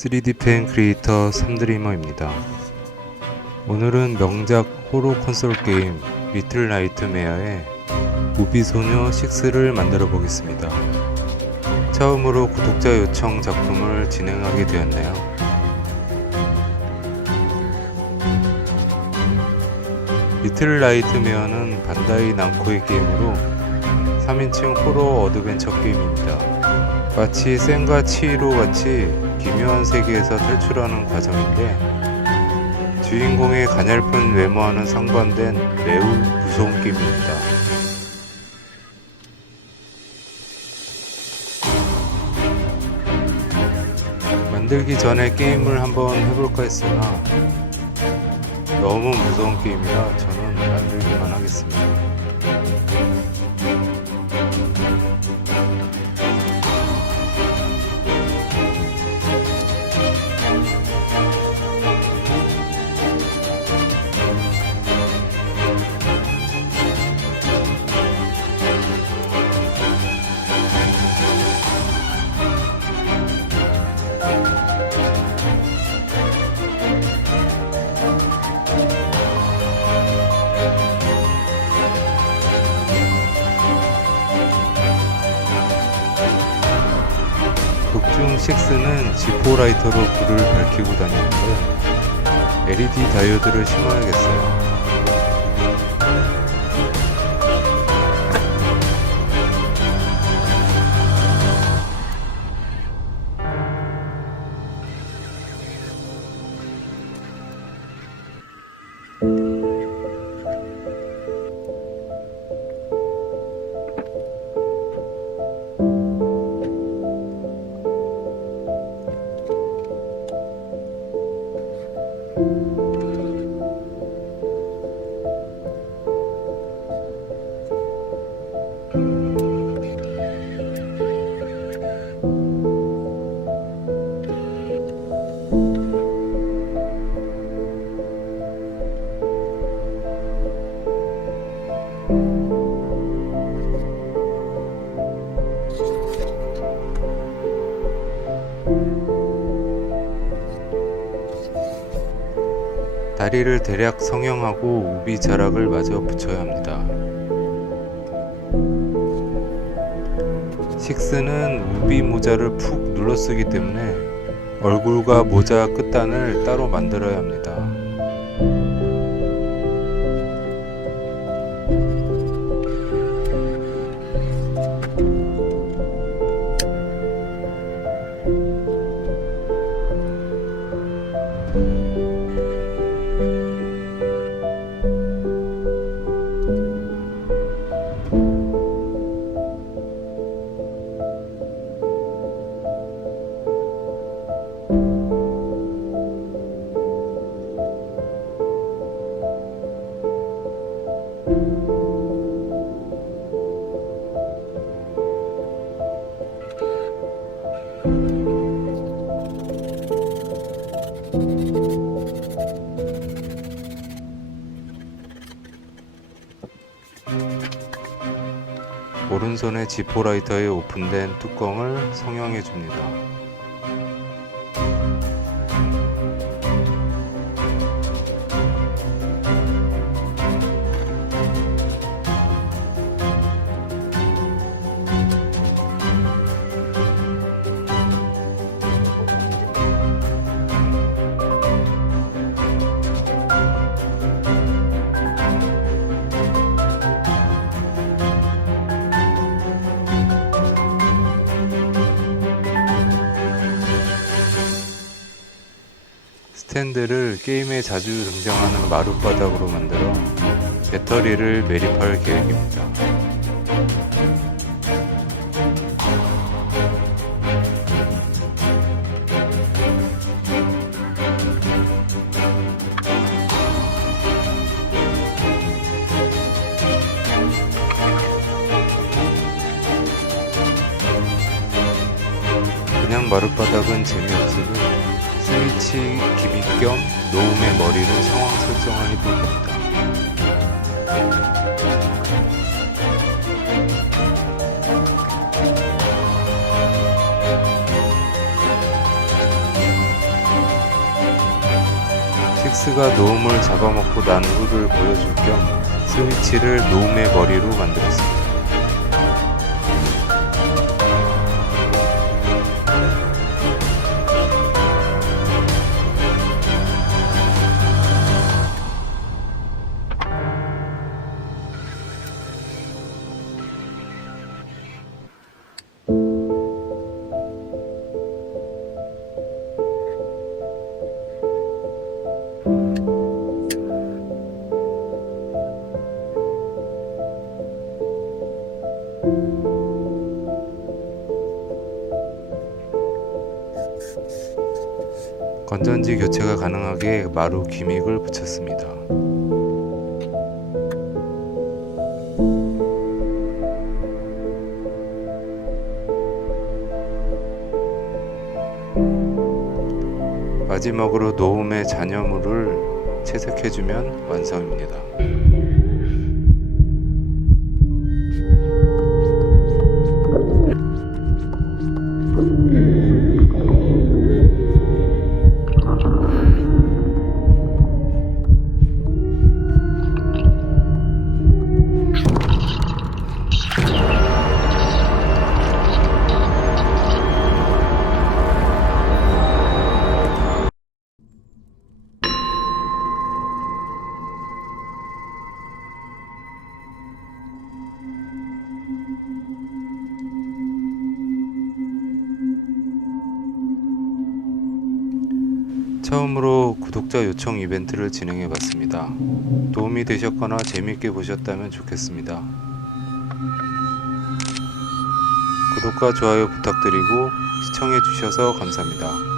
3D 펜 크리에이터 삼드리머입니다. 오늘은 명작 호러 콘솔 게임 리틀 나이트메어의 무비소녀 6를 만들어 보겠습니다. 처음으로 구독자 요청 작품을 진행하게 되었네요. 리틀 나이트메어는 반다이 남코의 게임으로 3인칭 호러 어드벤처 게임입니다. 마치 센과 치히로 같이 기묘한 세계에서 탈출하는 과정인데 주인공의 가냘픈 외모와는 상반된 매우 무서운 게임입니다. 만들기 전에 게임을 한번 해볼까 했으나 너무 무서운 게임이라 저는 만들기만 하겠습니다. 극중 6는 지포 라이터로 불을 밝히고 다니는데 LED 다이오드를 심어야겠어요. 다리를 대략 성형하고 우비 자락을 마저 붙여야 합니다. 6는 우비 모자를 푹 눌러쓰기 때문에 얼굴과 모자 끝단을 따로 만들어야 합니다. 오른손의 지포 라이터에 오픈된 뚜껑을 성형해 줍니다. 스탠드를 게임에 자주 등장하는 마룻바닥으로 만들어 배터리를 매립할 계획입니다. 그냥 마룻바닥은 재미없으니 스위치 기믹 겸 노움의 머리를 상황 설정을 해볼 겁니다. 잭스가 노움을 잡아먹고 난 후를 보여줄 겸 스위치를 노움의 머리로 만들었습니다. 건전지 교체가 가능하게 마루 기믹을 붙였습니다. 마지막으로 노움의 잔여물을 채색해주면 완성입니다. 처음으로 구독자 요청 이벤트를 진행해봤습니다. 도움이 되셨거나 재밌게 보셨다면 좋겠습니다. 구독과 좋아요 부탁드리고 시청해주셔서 감사합니다.